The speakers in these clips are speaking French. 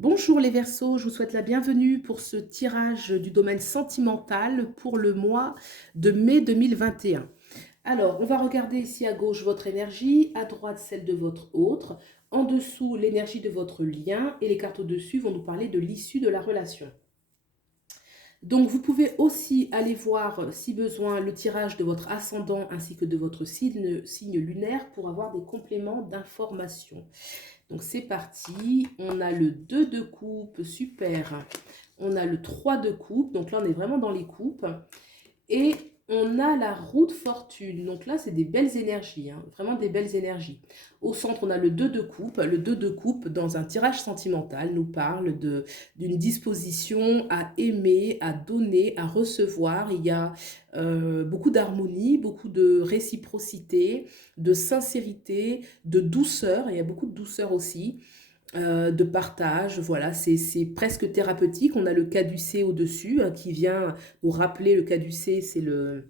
Bonjour les Verseaux, je vous souhaite la bienvenue pour ce tirage du domaine sentimental pour le mois de mai 2021. Alors, on va regarder ici à gauche votre énergie, à droite celle de votre autre, en dessous l'énergie de votre lien et les cartes au-dessus vont nous parler de l'issue de la relation. Donc, vous pouvez aussi aller voir, si besoin, le tirage de votre ascendant ainsi que de votre signe lunaire pour avoir des compléments d'information. Donc c'est parti, on a le 2 de coupe, super. On a le 3 de coupe, donc là on est vraiment dans les coupes. Et on a la roue de fortune, donc là c'est des belles énergies, hein, vraiment des belles énergies. Au centre on a le 2 de coupe, le 2 de coupe dans un tirage sentimental nous parle d'une disposition à aimer, à donner, à recevoir. Il y a beaucoup d'harmonie, beaucoup de réciprocité, de sincérité, de douceur, il y a beaucoup de douceur aussi de partage, voilà, c'est presque thérapeutique. On a le caducée au-dessus hein, qui vient nous rappeler, le caducée, c'est le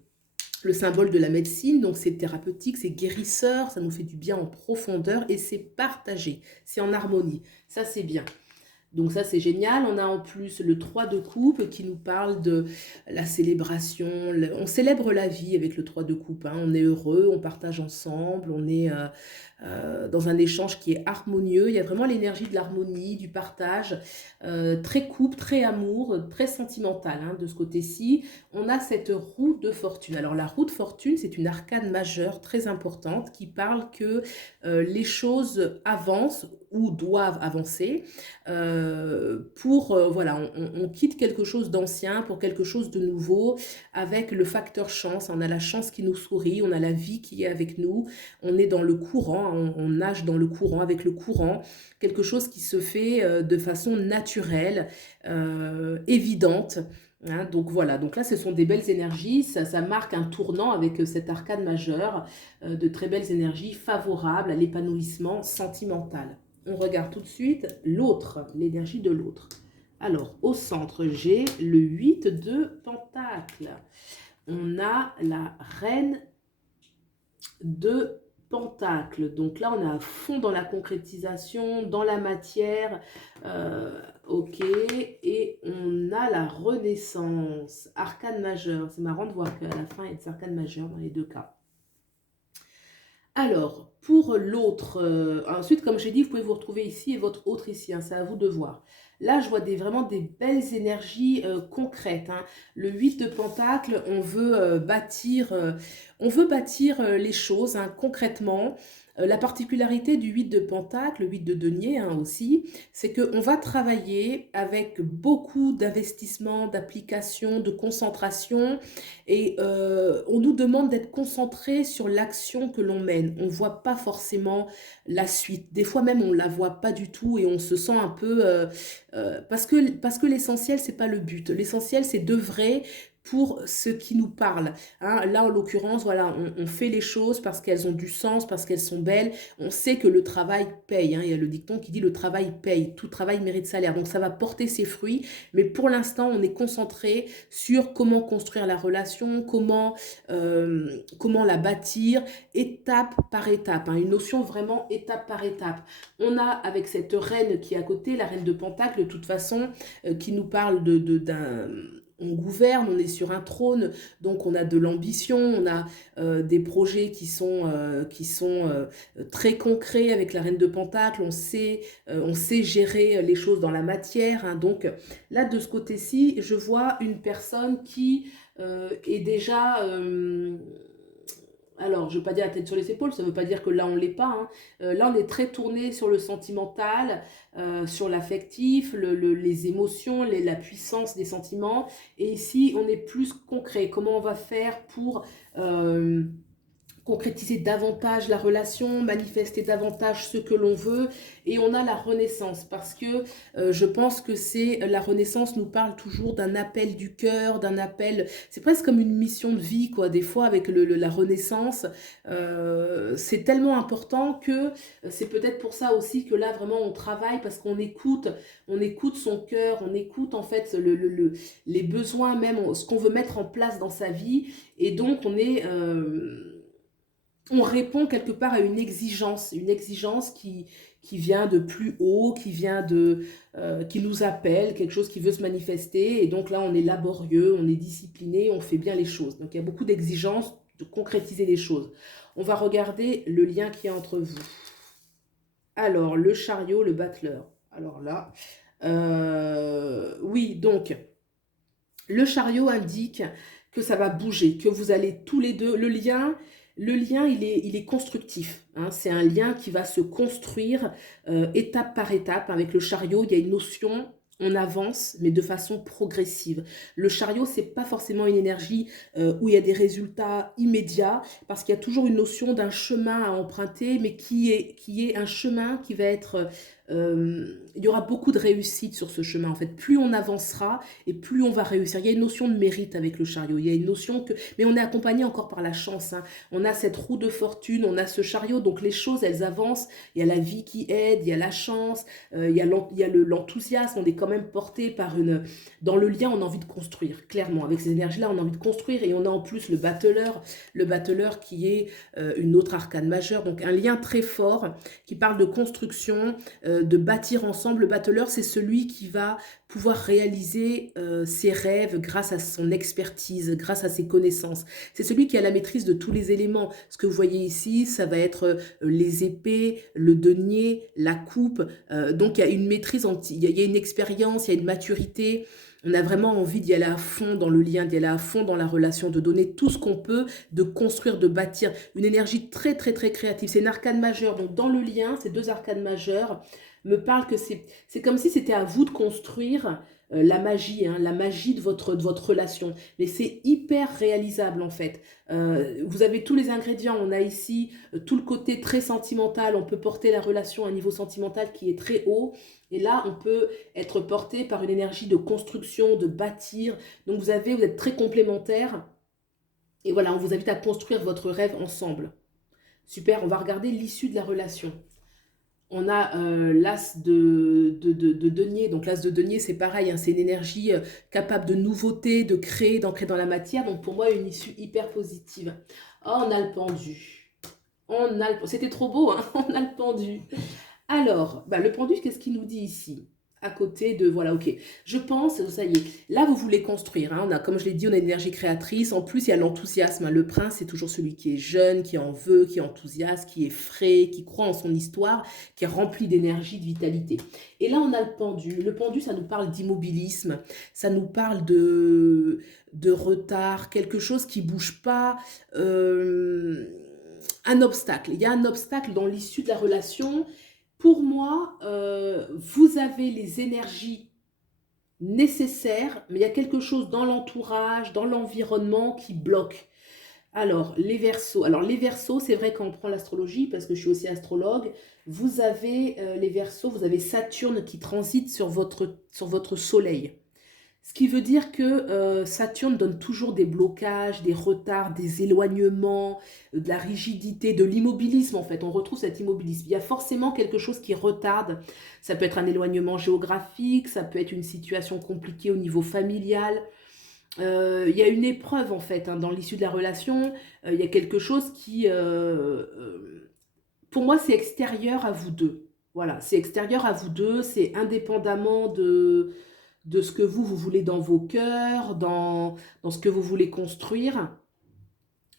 symbole de la médecine, donc c'est thérapeutique, c'est guérisseur, ça nous fait du bien en profondeur et c'est partagé, c'est en harmonie, ça c'est bien. Donc ça, c'est génial. On a en plus le 3 de coupe qui nous parle de la célébration. On célèbre la vie avec le 3 de coupe, hein. On est heureux, on partage ensemble, on est dans un échange qui est harmonieux. Il y a vraiment l'énergie de l'harmonie, du partage, très couple, très amour, très sentimental hein, de ce côté-ci. On a cette roue de fortune. Alors la roue de fortune, c'est une arcane majeure très importante qui parle que les choses avancent ou doivent avancer voilà, on quitte quelque chose d'ancien pour quelque chose de nouveau avec le facteur chance. On a la chance qui nous sourit, on a la vie qui est avec nous, on est dans le courant, hein, on nage dans le courant, avec le courant, quelque chose qui se fait de façon naturelle, évidente. Hein, donc voilà, donc là ce sont des belles énergies, ça marque un tournant avec cet arcane majeur, de très belles énergies favorables à l'épanouissement sentimental. On regarde tout de suite l'autre, l'énergie de l'autre. Alors, au centre, j'ai le 8 de Pentacle. On a la Reine de Pentacle. Donc là, on est à fond dans la concrétisation, dans la matière. Ok. Et on a la Renaissance, arcane majeur. C'est marrant de voir qu'à la fin, il y a des arcanes majeures dans les deux cas. Alors, pour l'autre, ensuite, comme j'ai dit, vous pouvez vous retrouver ici et votre autre ici, hein, c'est à vous de voir. Là, je vois vraiment des belles énergies concrètes. Hein. Le 8 de Pentacle, on veut bâtir les choses hein, concrètement. La particularité du 8 de Pentacle, le 8 de denier hein, aussi, c'est qu'on va travailler avec beaucoup d'investissement, d'application, de concentration et on nous demande d'être concentré sur l'action que l'on mène. On ne voit pas forcément la suite. Des fois même, on ne la voit pas du tout et on se sent un peu... parce que l'essentiel, c'est pas le but. L'essentiel, c'est d'œuvrer pour ce qui nous parle. Hein. Là, en l'occurrence, voilà, on fait les choses parce qu'elles ont du sens, parce qu'elles sont belles. On sait que le travail paye. Hein. Il y a le dicton qui dit le travail paye. Tout travail mérite salaire. Donc, ça va porter ses fruits. Mais pour l'instant, on est concentré sur comment construire la relation, comment la bâtir, étape par étape. Hein. Une notion vraiment étape par étape. On a avec cette reine qui est à côté, la reine de Pentacle, de toute façon, qui nous parle d'un... On gouverne, on est sur un trône, donc on a de l'ambition, on a des projets qui sont très concrets avec la Reine de Pentacle, on sait gérer les choses dans la matière. Hein, donc là, de ce côté-ci, je vois une personne qui est déjà... alors, je ne veux pas dire la tête sur les épaules, ça ne veut pas dire que là, on ne l'est pas. Hein. Là, on est très tourné sur le sentimental, sur l'affectif, les émotions, la puissance des sentiments. Et ici, on est plus concret. Comment on va faire pour... concrétiser davantage la relation, manifester davantage ce que l'on veut. Et on a la renaissance parce que je pense que la renaissance nous parle toujours d'un appel du cœur, d'un appel, c'est presque comme une mission de vie quoi, des fois avec la renaissance, c'est tellement important que c'est peut-être pour ça aussi que là vraiment on travaille parce qu'on on écoute son cœur, on écoute en fait les besoins même, ce qu'on veut mettre en place dans sa vie et donc on répond quelque part à une exigence qui vient de plus haut, qui vient qui nous appelle, quelque chose qui veut se manifester. Et donc là, on est laborieux, on est discipliné, on fait bien les choses. Donc il y a beaucoup d'exigences de concrétiser les choses. On va regarder le lien qu'il y a entre vous. Alors, le chariot, le battleur. Alors là, oui, donc, le chariot indique que ça va bouger, que vous allez tous les deux, le lien il est constructif, hein, c'est un lien qui va se construire étape par étape. Avec le chariot, il y a une notion, on avance, mais de façon progressive. Le chariot, c'est pas forcément une énergie où il y a des résultats immédiats, parce qu'il y a toujours une notion d'un chemin à emprunter, mais qui est un chemin qui va être... il y aura beaucoup de réussite sur ce chemin, en fait. Plus on avancera et plus on va réussir. Il y a une notion de mérite avec le chariot. Il y a une notion que... Mais on est accompagné encore par la chance, hein. On a cette roue de fortune, on a ce chariot, donc les choses, elles avancent. Il y a la vie qui aide, il y a la chance, il y a l'enthousiasme. On est quand même porté par une... Dans le lien, on a envie de construire, clairement. Avec ces énergies-là, on a envie de construire. Et on a en plus le battleur qui est une autre arcane majeure. Donc un lien très fort qui parle de construction, de bâtir ensemble. Le battleur, c'est celui qui va pouvoir réaliser ses rêves grâce à son expertise, grâce à ses connaissances. C'est celui qui a la maîtrise de tous les éléments. Ce que vous voyez ici, ça va être les épées, le denier, la coupe. Donc il y a une maîtrise, il y a une expérience, il y a une maturité. On a vraiment envie d'y aller à fond dans le lien, d'y aller à fond dans la relation, de donner tout ce qu'on peut, de construire, de bâtir. Une énergie très, très, très créative. C'est une arcane majeure. Donc, dans le lien, ces deux arcanes majeures me parlent que c'est comme si c'était à vous de construire la magie, hein, la magie de votre relation. Mais c'est hyper réalisable, en fait. Vous avez tous les ingrédients. On a ici tout le côté très sentimental. On peut porter la relation à un niveau sentimental qui est très haut. Et là, on peut être porté par une énergie de construction, de bâtir. Donc, vous êtes très complémentaires. Et voilà, on vous invite à construire votre rêve ensemble. Super, on va regarder l'issue de la relation. On a l'as de denier. Donc, l'as de denier, c'est pareil, hein, c'est une énergie capable de nouveauté, de créer, d'ancrer dans la matière. Donc, pour moi, une issue hyper positive. Oh, on a le pendu. C'était trop beau, hein. On a le pendu. Alors, le pendu, qu'est-ce qu'il nous dit ici? À côté de, voilà, ok. Je pense, ça y est, là, vous voulez construire, hein. Comme je l'ai dit, on a une énergie créatrice. En plus, il y a l'enthousiasme, hein. Le prince, c'est toujours celui qui est jeune, qui en veut, qui est enthousiaste, qui est frais, qui croit en son histoire, qui est rempli d'énergie, de vitalité. Et là, on a le pendu. Le pendu, ça nous parle d'immobilisme, ça nous parle de retard, quelque chose qui bouge pas, un obstacle. Il y a un obstacle dans l'issue de la relation. Pour moi, vous avez les énergies nécessaires, mais il y a quelque chose dans l'entourage, dans l'environnement qui bloque. Alors, les Verseaux. Alors, les Verseaux, c'est vrai quand on prend l'astrologie, parce que je suis aussi astrologue, vous avez les Verseaux, vous avez Saturne qui transite sur votre soleil. Ce qui veut dire que Saturne donne toujours des blocages, des retards, des éloignements, de la rigidité, de l'immobilisme en fait. On retrouve cet immobilisme. Il y a forcément quelque chose qui retarde. Ça peut être un éloignement géographique, ça peut être une situation compliquée au niveau familial. Il y a une épreuve en fait, hein, dans l'issue de la relation. Il y a quelque chose qui, pour moi, c'est extérieur à vous deux. Voilà, c'est extérieur à vous deux, c'est indépendamment de ce que vous voulez dans vos cœurs, dans ce que vous voulez construire.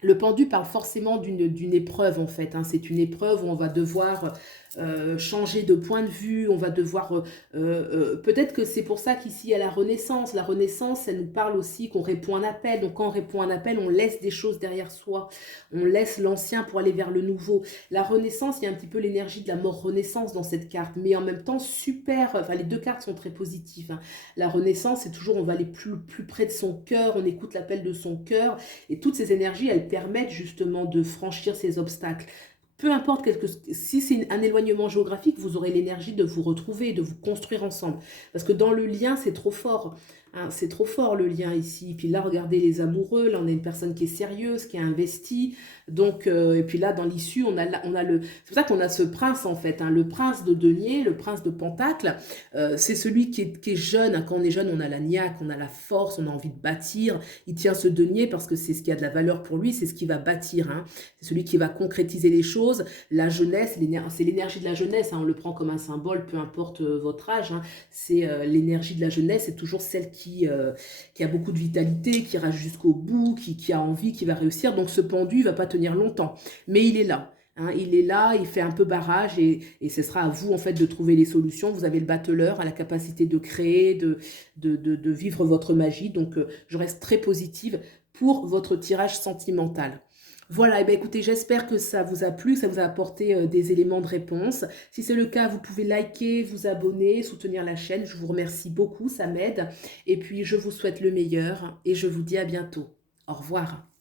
Le pendu parle forcément d'une épreuve en fait, hein. C'est une épreuve où on va devoir changer de point de vue, on va devoir... peut-être que c'est pour ça qu'ici il y a la Renaissance. La Renaissance, elle nous parle aussi qu'on répond à un appel. Donc quand on répond à un appel, on laisse des choses derrière soi. On laisse l'ancien pour aller vers le nouveau. La Renaissance, il y a un petit peu l'énergie de la mort-renaissance dans cette carte. Mais en même temps, super... Enfin, les deux cartes sont très positives, hein. La Renaissance, c'est toujours on va aller plus près de son cœur, on écoute l'appel de son cœur. Et toutes ces énergies, elles permettent justement de franchir ces obstacles. Peu importe, si c'est un éloignement géographique, vous aurez l'énergie de vous retrouver, de vous construire ensemble. Parce que dans le lien, c'est trop fort. hein. C'est trop fort le lien ici. Puis là, regardez les amoureux. Là, on a une personne qui est sérieuse, qui a investi. Donc, et puis là, dans l'issue, on a le. C'est pour ça qu'on a ce prince en fait, hein, le prince de denier, le prince de Pentacle. C'est celui qui est jeune, hein. Quand on est jeune, on a la niaque, on a la force, on a envie de bâtir. Il tient ce denier parce que c'est ce qui a de la valeur pour lui, c'est ce qui va bâtir, hein. C'est celui qui va concrétiser les choses. La jeunesse, c'est l'énergie de la jeunesse, hein. On le prend comme un symbole, peu importe votre âge, hein. C'est l'énergie de la jeunesse, c'est toujours celle qui a beaucoup de vitalité, qui rage jusqu'au bout, qui a envie, qui va réussir. Donc ce pendu, il va pas tenir longtemps, mais il est là. Hein, il est là, il fait un peu barrage et ce sera à vous en fait de trouver les solutions. Vous avez le battleur, à la capacité de créer, de vivre votre magie. Donc je reste très positive pour votre tirage sentimental. Voilà, et bien écoutez, j'espère que ça vous a plu, que ça vous a apporté des éléments de réponse. Si c'est le cas, vous pouvez liker, vous abonner, soutenir la chaîne. Je vous remercie beaucoup, ça m'aide. Et puis je vous souhaite le meilleur et je vous dis à bientôt. Au revoir.